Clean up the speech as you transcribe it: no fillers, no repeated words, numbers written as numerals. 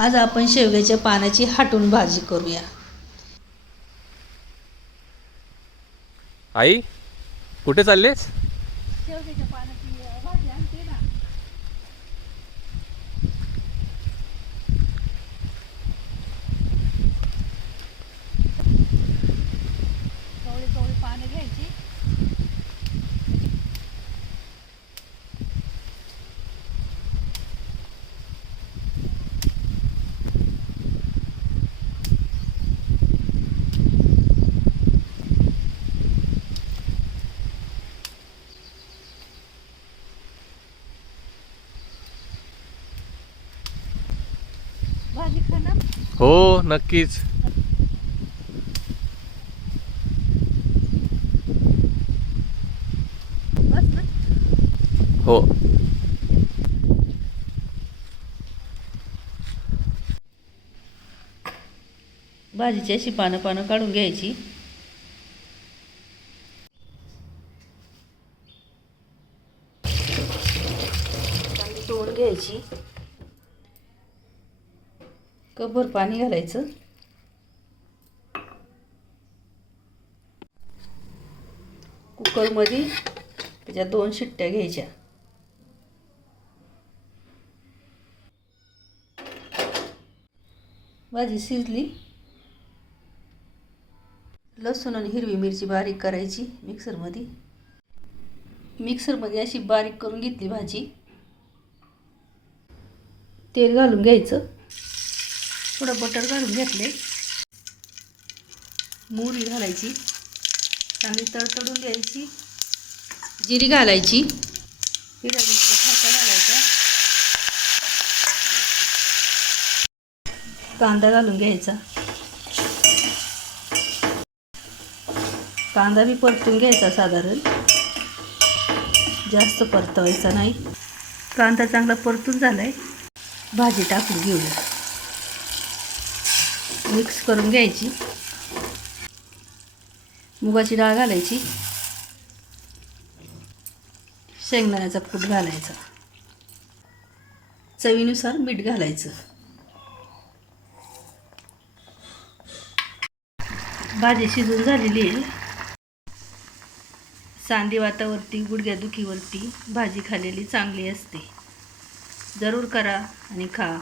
आज आपण शेवग्याच्या पानाची हाटून भाजी करूया। आई कुठे चाललेस? शेवग्याच्या पानाची भाजी आणते ना। कवळी कवळी पानं घ्यायची। भाजी खाणार? हो नक्कीच। बस ना। हो भाजीची अशी पानं पानं काढून घ्यायची। चांगली धुवून घ्यायची। कपभर पाणी घालायचं। कुकरमध्ये त्याच्या 2 शिट्ट्या घ्यायच्या। भाजी शिजली। लसूण आणि हिरवी मिरची बारीक करायची मिक्सरमध्ये अशी बारीक करून घेतली भाजी। तेल घालून घ्यायचं। थोडं बटर घालून घेतले। मोहरी घालायची, चांगली तडतडून घ्यायची। जिरी घालायची, हिरव्या मिरची ठेचा घालायचा, कांदा घालून घ्यायचा। कांदा बी परतून घ्यायचा, साधारण जास्त परतवायचा नाही। कांदा चांगला परतून झालाय, भाजी टाकून घेऊया। मिक्स करून घ्यायची। मुगाची डाळ घालायची, शेंगदाण्याचा कूट घालायचा, चवीनुसार मीठ घालायचं। भाजी शिजून झालेली आहे। सांधिवातावरती, गुडघ्यादुखीवरती भाजी खाल्लेली चांगली असते। जरूर करा आणि खा।